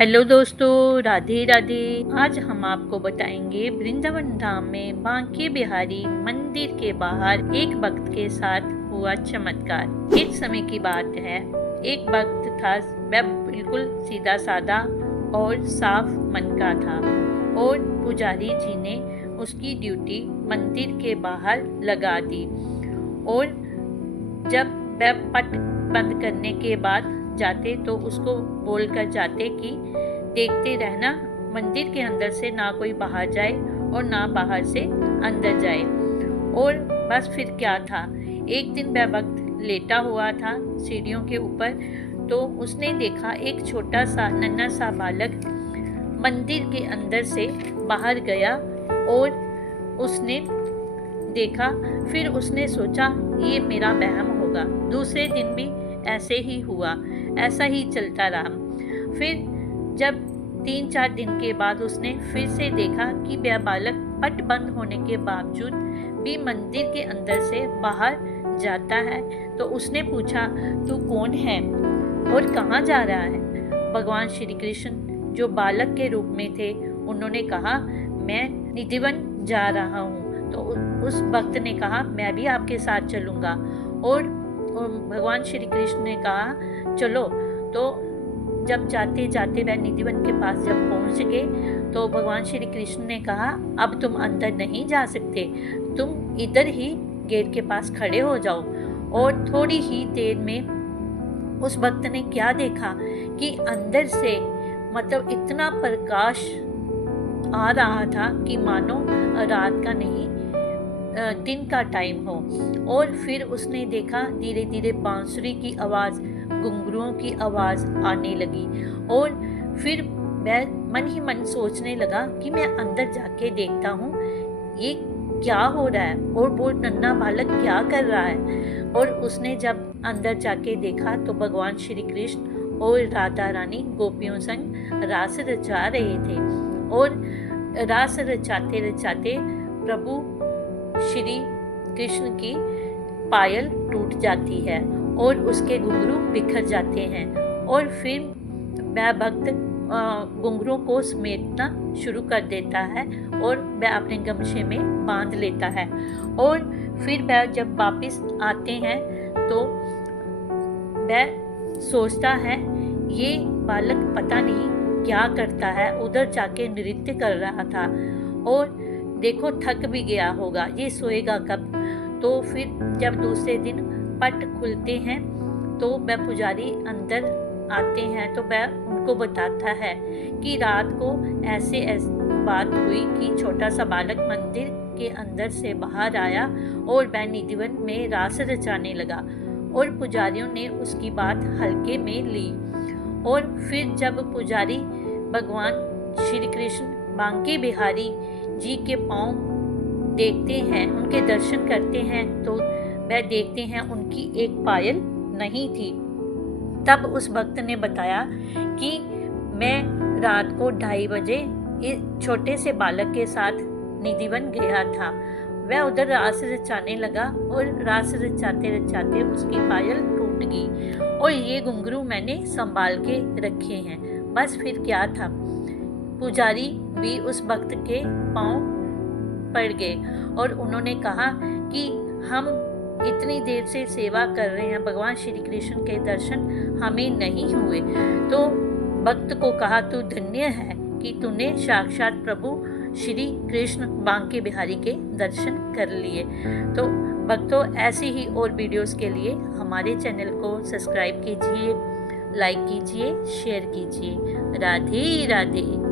Hello दोस्तों, राधे राधे। आज हम आपको बताएंगे वृंदावन धाम में बांके बिहारी मंदिर के बाहर एक भक्त के साथ हुआ चमत्कार। एक समय की बात है, एक भक्त था, वह बिल्कुल सीधा साधा और साफ मन का था और पुजारी जी ने उसकी ड्यूटी मंदिर के बाहर लगा दी। और जब वह पट बंद करने के बाद जाते तो उसको बोलकर जाते कि देखते रहना, मंदिर के अंदर से ना कोई बाहर जाए और ना बाहर से अंदर जाए। और बस फिर क्या था, एक दिन वह वक्त लेटा हुआ था सीढ़ियों के ऊपर, तो उसने देखा एक छोटा सा नन्हा सा बालक मंदिर के अंदर से बाहर गया और उसने देखा। फिर उसने सोचा ये मेरा वहम होगा। दूसरे दिन भी ऐसे ही हुआ, ऐसा ही चलता रहा। फिर जब 3-4 दिन के बाद उसने फिर से देखा कि वह बालक पट बंद होने के बावजूद भी मंदिर के अंदर से बाहर जाता है। तो उसने पूछा, तू कौन है और कहाँ जा रहा है? भगवान श्री कृष्ण जो बालक के रूप में थे, उन्होंने कहा, मैं निधिवन जा रहा हूँ। तो उस भक्त ने कहा, मैं भी आपके साथ चलूँगा। और भगवान श्री कृष्ण ने कहा, चलो। तो जब जाते जाते वह निधिवन के पास जब पहुंच गए तो भगवान श्री कृष्ण ने कहा, अब तुम अंदर नहीं जा सकते, तुम इधर ही गेट के पास खड़े हो जाओ। और थोड़ी ही देर में उस भक्त ने क्या देखा कि अंदर से मतलब इतना प्रकाश आ रहा था कि मानो रात का नहीं दिन का टाइम हो। और फिर उसने देखा धीरे धीरे बांसुरी की आवाज़, घुंघरुओं की आवाज़ आने लगी। और फिर वह मन ही मन सोचने लगा कि मैं अंदर जाके देखता हूँ ये क्या हो रहा है और वो नन्हा बालक क्या कर रहा है। और उसने जब अंदर जाके देखा तो भगवान श्री कृष्ण और राधा रानी गोपियों संग रास रचा रहे थे। और रास रचाते रचाते प्रभु श्री कृष्ण की पायल टूट जाती है और उसके घुंघरू बिखर जाते हैं। और फिर वह भक्त घुंघरू को समेटना शुरू कर देता है और वह अपने गमछे में बांध लेता है। और फिर वह जब वापस आते हैं तो वह सोचता है ये बालक पता नहीं क्या करता है, उधर जाके नृत्य कर रहा था और देखो थक भी गया होगा, ये सोएगा कब। तो फिर जब दूसरे दिन पट खुलते हैं तो वह पुजारी अंदर आते हैं तो वह उनको बताता है कि रात को ऐसे बात हुई कि छोटा सा बालक मंदिर के अंदर से बाहर आया और वह निधिवन में रास रचाने लगा। और पुजारियों ने उसकी बात हल्के में ली। और फिर जब पुजारी भगवान श्री कृष्ण बांके बिहारी जी के पांव देखते हैं, उनके दर्शन करते हैं, तो वह देखते हैं उनकी एक पायल नहीं थी। तब उस भक्त ने बताया कि मैं रात को 2:30 बजे इस छोटे से बालक के साथ निधिवन गया था। वह उधर रास रचाने लगा और रास रचाते रचाते उसकी पायल टूट गई और ये घुंघरू मैंने संभाल के रखे हैं। बस फिर क्या था, पुजारी भी उस भक्त के पांव पड़ गए और उन्होंने कहा कि हम इतनी देर से सेवा कर रहे हैं, भगवान श्री कृष्ण के दर्शन हमें नहीं हुए। तो भक्त को कहा, तू धन्य है कि तूने साक्षात प्रभु श्री कृष्ण बांके बिहारी के दर्शन कर लिए। तो भक्तों, ऐसी ही और वीडियोस के लिए हमारे चैनल को सब्सक्राइब कीजिए, लाइक कीजिए, शेयर कीजिए। राधे राधे।